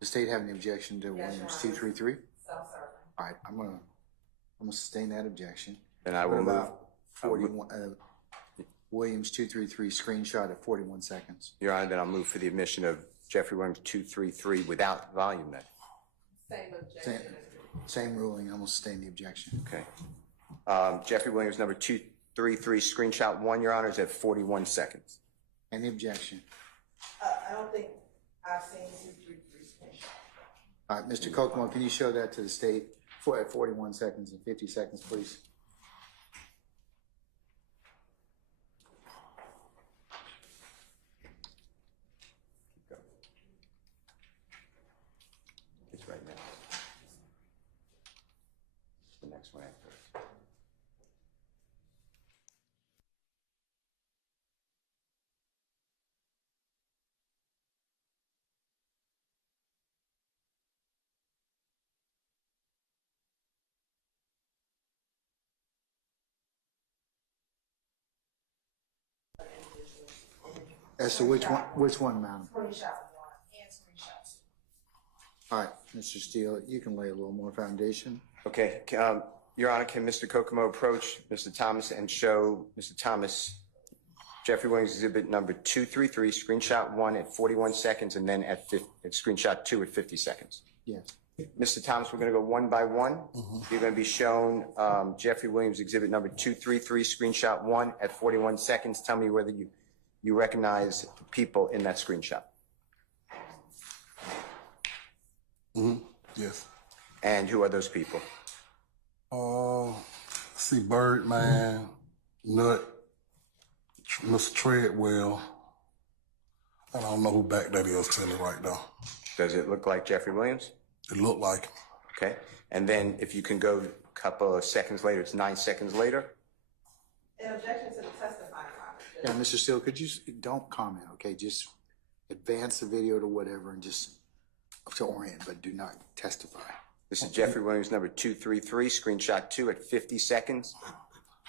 The state have any objection to Yes, Your Williams Honor. 233? Self-serving. All right, I'm gonna sustain that objection. And I What will move. about 41, Williams 233 screenshot at 41 seconds. Your Honor, then I'll move for the admission of Jeffrey Williams 233 without volume then. Same objection. Same ruling, I'm gonna sustain the objection. Okay. Jeffrey Williams number 233 screenshot 1, Your Honor, is at 41 seconds. Any objection? I don't think I've seen 233 screenshot. All right, Mr. Kokomo, can you show that to the state at 41 seconds and 50 seconds, please? It's right now. The next one after. As to which one, madam? Screenshot 1 and screenshot 2. All right, Mr. Steele, you can lay a little more foundation. Okay, Your Honor, can Mr. Kokomo approach Mr. Thomas and show Mr. Thomas Jeffrey Williams exhibit number 233, screenshot 1 at 41 seconds, and then at screenshot 2 at 50 seconds? Yes. Mr. Thomas, we're going to go one by one. You're going to be shown Jeffrey Williams exhibit number 233, screenshot 1 at 41 seconds. Tell me whether you recognize people in that screenshot. Yes. And who are those people? See Birdman, Nut, Mr. Treadwell. I don't know who back that is to me right now. Does it look like Jeffrey Williams? It looked like him. Okay. And then if you can go a couple of seconds later, it's 9 seconds later. In objection to the testifying Yeah, Mr. Steele, could you don't comment, okay? Just advance the video to whatever and just to orient, but do not testify. This is Jeffrey Williams number 233, screenshot 2 at 50 seconds.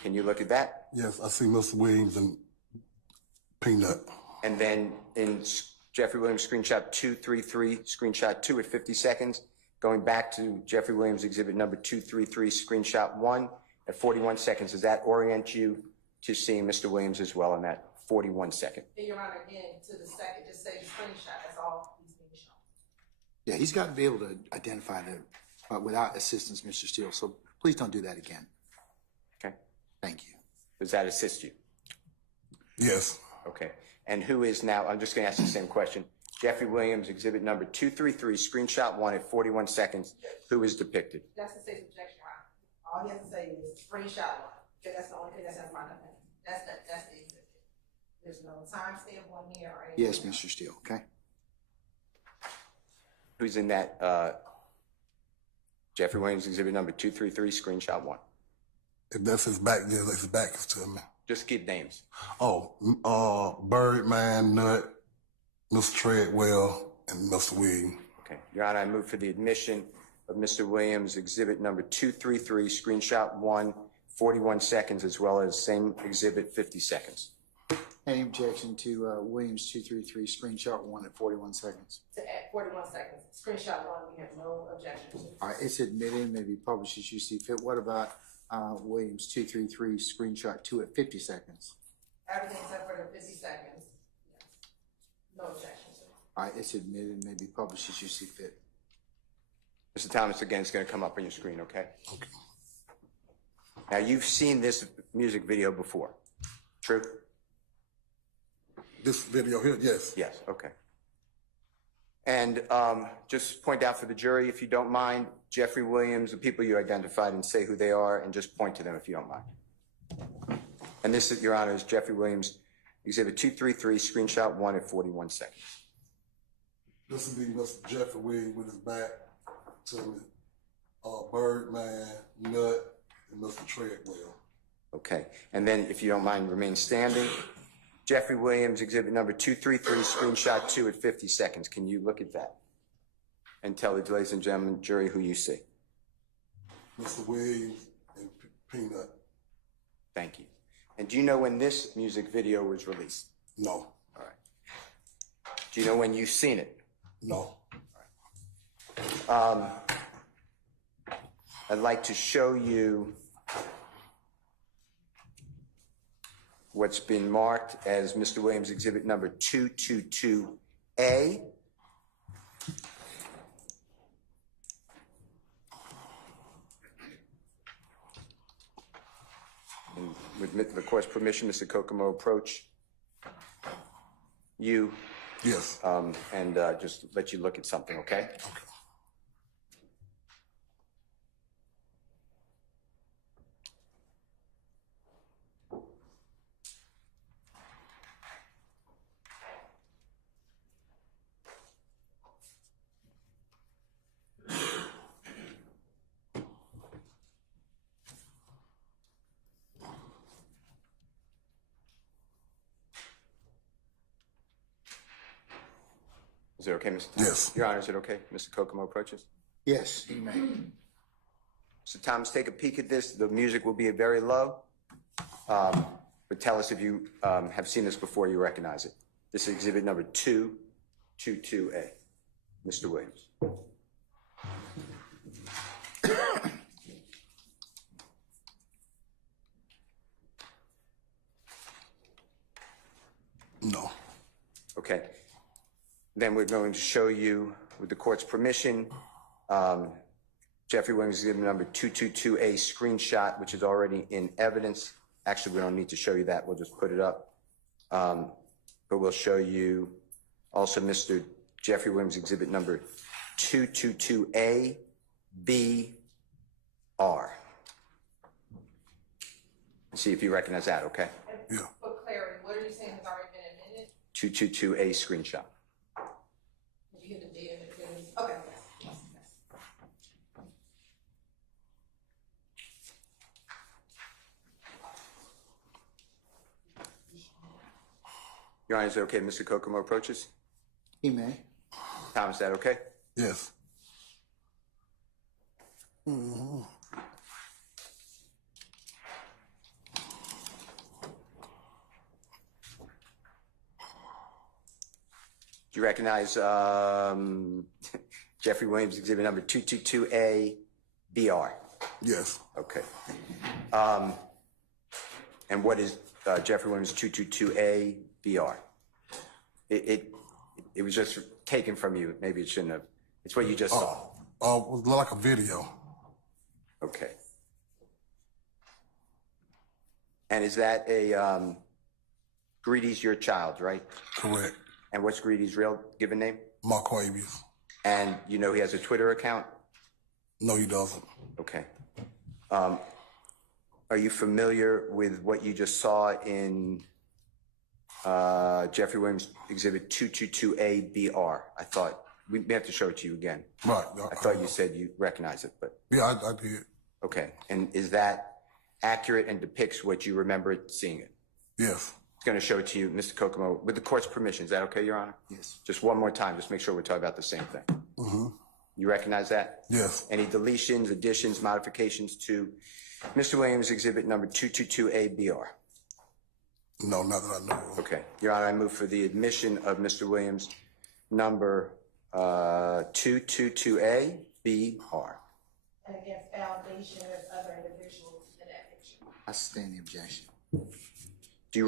Can you look at that? Yes, I see Mr. Williams and Peanut. And then in Jeffrey Williams screenshot 233, screenshot 2 at 50 seconds, going back to Jeffrey Williams exhibit number 233, screenshot 1 at 41 seconds. Does that orient you to seeing Mr. Williams as well in that 41 second? And Your Honor, again, to the second, just say the screenshot, that's all he's being shown. Yeah, he's got to be able to identify the, without assistance, Mr. Steele, so please don't do that again. Okay. Thank you. Does that assist you? Yes. Okay. And who is now, I'm just going to ask the same question. Jeffrey Williams, exhibit number 233, screenshot 1 at 41 seconds. Who is depicted? That's the state's objection, Your Honor. All he has to say is screenshot 1, because that's the only thing that's in front of him. That's the exhibit. There's no timestamp on here or anything. Yes, Mr. Steele, okay? Who's in that Jeffrey Williams, exhibit number 233, screenshot 1? If that's his back, then his back is to me. Just keep names. Oh, Birdman, Nut, Mr. Treadwell, and Mr. Williams. Okay. Your Honor, I move for the admission of Mr. Williams, exhibit number 233, screenshot 1, 41 seconds, as well as same exhibit, 50 seconds. Any objection to Williams 233, screenshot 1 at 41 seconds? To add 41 seconds. Screenshot 1, we have no objection to. All right, it's admitted, may be published as you see fit. What about Williams 233, screenshot 2 at 50 seconds? Everything except for the 50 seconds. Yes. No objection to. All right, it's admitted, may be published as you see fit. Mr. Thomas, again, it's going to come up on your screen, okay? Okay. Now, you've seen this music video before, true? This video here, yes. Yes, okay. And just point out for the jury, if you don't mind, Jeffrey Williams, the people you identified, and say who they are, and just point to them if you don't mind. And this, Your Honor, is Jeffrey Williams, exhibit 233, screenshot 1 at 41 seconds. This would be Mr. Jeffrey Williams with his back to me. Birdman, Nut, and Mr. Treadwell. Okay. And then, if you don't mind, remain standing. Jeffrey Williams, exhibit number 233, screenshot 2 at 50 seconds. Can you look at that and tell the ladies and gentlemen, jury, who you see? Mr. Williams and Peanut. Thank you. And do you know when this music video was released? No. All right. Do you know when you've seen it? No. I'd like to show you what's been marked as Mr. Williams exhibit number 222A. And with the court's permission, Mr. Kokomo, approach you. Yes. And just let you look at something, okay? Okay. Is it okay, Mr. Thomas? Yes. Your Honor, is it okay? Mr. Kokomo approaches. Yes, you may. Mr. Thomas, take a peek at this. The music will be very low, but tell us if you have seen this before, you recognize it. This is exhibit number 222A. Mr. Williams. No. Okay. Then we're going to show you, with the court's permission, Jeffrey Williams exhibit number 222A screenshot, which is already in evidence. Actually, we don't need to show you that. We'll just put it up. But we'll show you also Mr. Jeffrey Williams exhibit number 222A BR. See if you recognize that, okay? Yeah. For clarity, what are you saying has already been admitted? 222A screenshot. Did you hear the date of it? Okay. Yes. Your Honor, is that okay? Mr. Kokomo approaches. He may. Thomas, is that okay? Yes. Do you recognize Jeffrey Williams exhibit number 222A BR? Yes. Okay. And what is Jeffrey Williams 222A BR? It was just taken from you. Maybe it shouldn't have. It's what you just saw. It was like a video. Okay. And is that a Greedy's your child, right? Correct. And what's Greedy's real given name? Marquavius. And you know he has a Twitter account? No, he doesn't. Okay. Are you familiar with what you just saw in Jeffrey Williams exhibit 222A BR? I thought we may have to show it to you again. Right. I thought you said you recognize it, but Yeah, I did. okay. And is that accurate and depicts what you remember seeing it? Yes. It's going to show it to you, Mr. Kokomo, with the court's permission. Is that okay, Your Honor? Yes. Just one more time, just make sure we're talking about the same thing. Mm-hmm. You recognize that? Yes. Any deletions, additions, modifications to Mr. Williams exhibit number 222A BR? No, not that I know of. Okay. Your Honor, I move for the admission of Mr. Williams number 222A BR. And against foundation and other individuals in that picture. I sustain the objection. Do you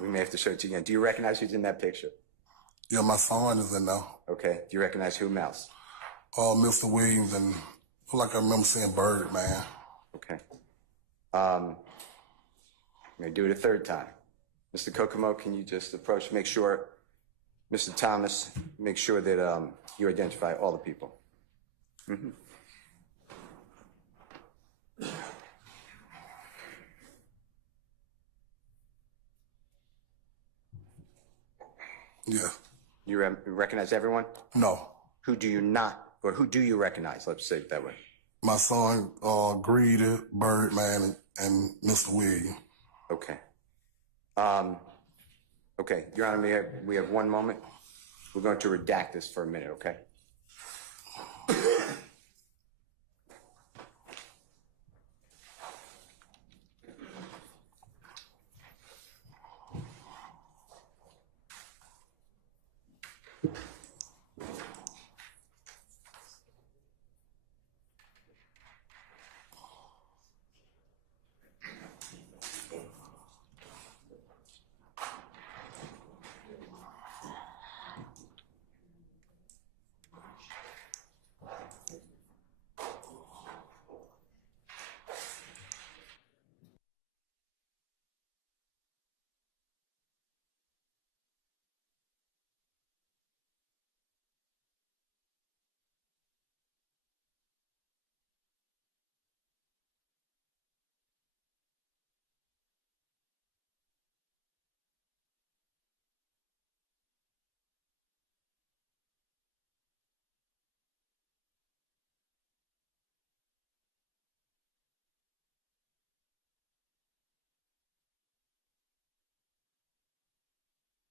we may have to show it to you again. Do you recognize who's in that picture? Yeah, my son is in there. Okay. Do you recognize whom else? Mr. Williams, and like I remember saying Bird, man. Okay. I'm going to do it a third time. Mr. Kokomo, can you just approach, make sure, Mr. Thomas, make sure that you identify all the people. Mm-hmm. Yeah. You recognize everyone? No. Who do you not, or who do you recognize? Let's say it that way. My son, Greedy, Birdman, and Mr. Williams. Okay. Okay, Your Honor, we have one moment. We're going to redact this for a minute, okay?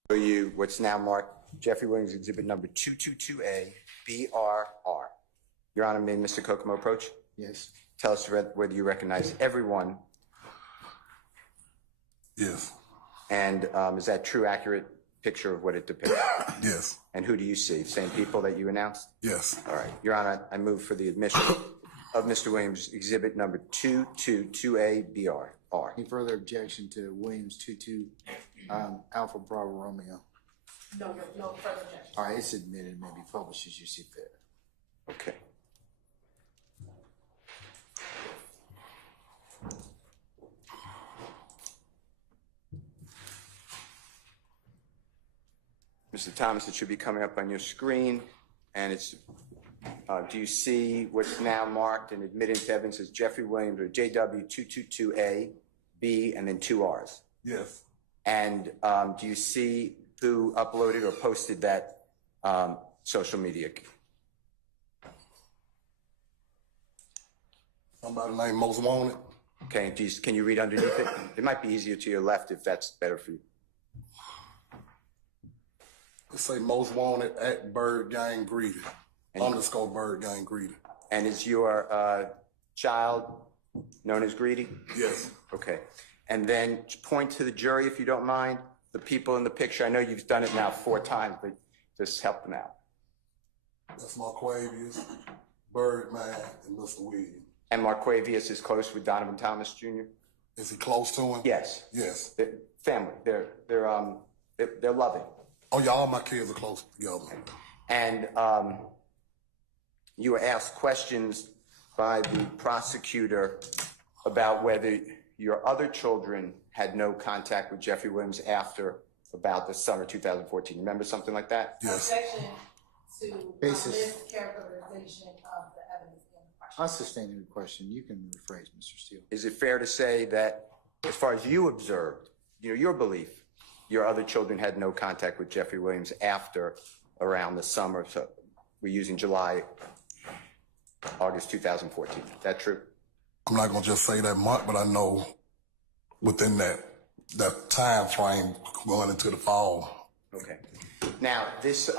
Show you what's now marked Jeffrey Williams exhibit number 222A BRR. Your Honor, may Mr. Kokomo approach? Yes. Tell us whether you recognize everyone, Yes. and is that true, accurate picture of what it depicts? Yes, And who do you see? Same people that you announced? yes. All right. Your Honor, I move for the admission of Mr. Williams, exhibit number 222A-BR. Any further objection to Williams 22 Alpha Bravo Romeo? No, no further objection. All right, it's admitted, maybe published as you see fit. Okay. Mr. Thomas, it should be coming up on your screen, and it's, do you see what's now marked and admitted to evidence as Jeffrey Williams, or JW222A, B, and then 2 R's? Yes. And do you see who uploaded or posted that social media? Somebody named Most Wanted. Okay, can you read underneath it? It might be easier to your left if that's better for you. It say Most Wanted at Bird Gang Greedy. _ Bird Gang Greedy. And is your child known as Greedy? Yes. Okay. And then point to the jury, if you don't mind, the people in the picture. I know you've done it now 4 times, but just help them out. That's Marquavius, Birdman, and Mr. Williams. And Marquavius is close with Donovan Thomas Jr.? Is he close to him? Yes. Yes. They're family. They're loving. Oh yeah, all my kids are close together. And you were asked questions by the prosecutor about whether your other children had no contact with Jeffrey Williams after about the summer 2014. Remember something like that? Yes. Objection to Basis. mischaracterization of the evidence in the question. I'll sustain the question. You can rephrase, Mr. Steele. Is it fair to say that, as far as you observed, your belief, your other children had no contact with Jeffrey Williams after around the summer? So we're using July, August 2014. Is that true? I'm not gonna just say that month, but I know within that time frame going into the fall. Okay. Now, this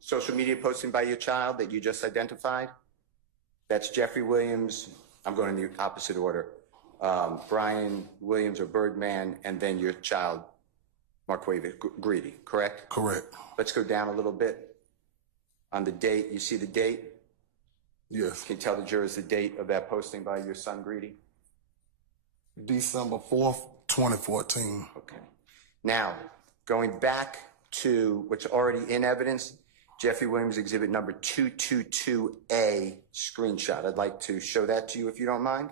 social media posting by your child that you just identified, that's Jeffrey Williams. I'm going in the opposite order. Brian Williams or Birdman, and then your child, Marquavius Greedy, correct? Correct. Let's go down a little bit on the date. You see the date? Yes. Can you tell the jurors the date of that posting by your son, Greedy? December 4th, 2014. Okay. Now, going back to what's already in evidence, Jeffrey Williams exhibit number 222A screenshot. I'd like to show that to you if you don't mind.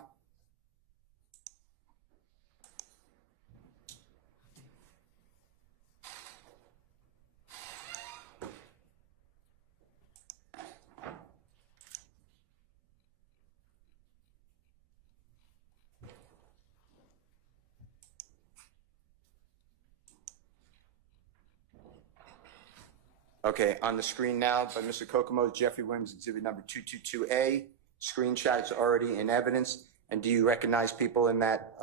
Okay, on the screen now by Mr. Kokomo, Jeffrey Williams exhibit number 222A screenshot. It's already in evidence. And do you recognize people in that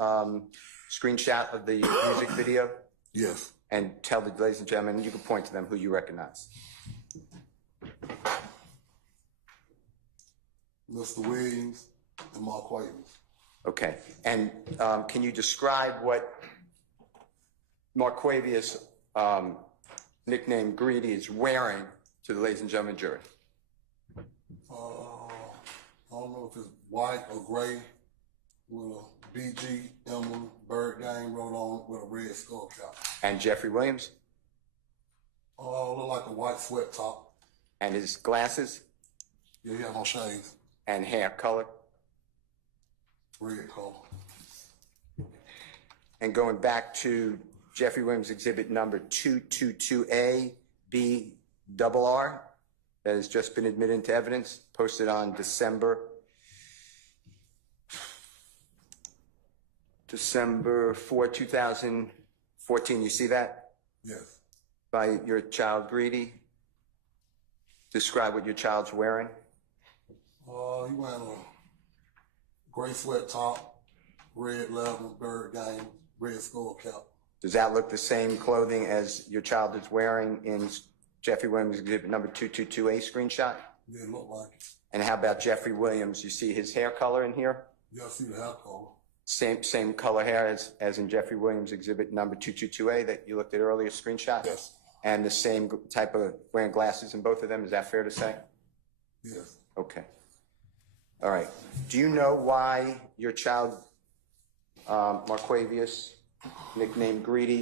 screenshot of the music video? Yes. And tell the ladies and gentlemen, you can point to them who you recognize. Mr. Williams and Marquavius. Okay, and can you describe what Marquavius, nicknamed Greedy, is wearing to the ladies and gentlemen jury? I don't know if it's white or gray with a BG emblem, Bird Gang wrote on with a red skull cap. And Jeffrey Williams? Look like a white sweat top. And his glasses Yeah, he have no shades. and hair color? Red color. And going back to Jeffrey Williams exhibit number 222A BRR that has just been admitted into evidence, posted on December 4, 2014. You see that? Yes. By your child Greedy? Describe what your child's wearing. He wearing a gray sweat top, red leather, Bird Gang, red skull cap. Does that look the same clothing as your child is wearing in Jeffrey Williams exhibit number 222A screenshot? Yeah, it look like it. And how about Jeffrey Williams? You see his hair color in here? Yeah, I see the hair color. Same color hair as in Jeffrey Williams exhibit number 222A that you looked at earlier screenshot? Yes. and the same type of wearing glasses in both of them. Is that fair to say? Yes. Okay. All right. Do you know why your child, Marquavius, nicknamed Greedy,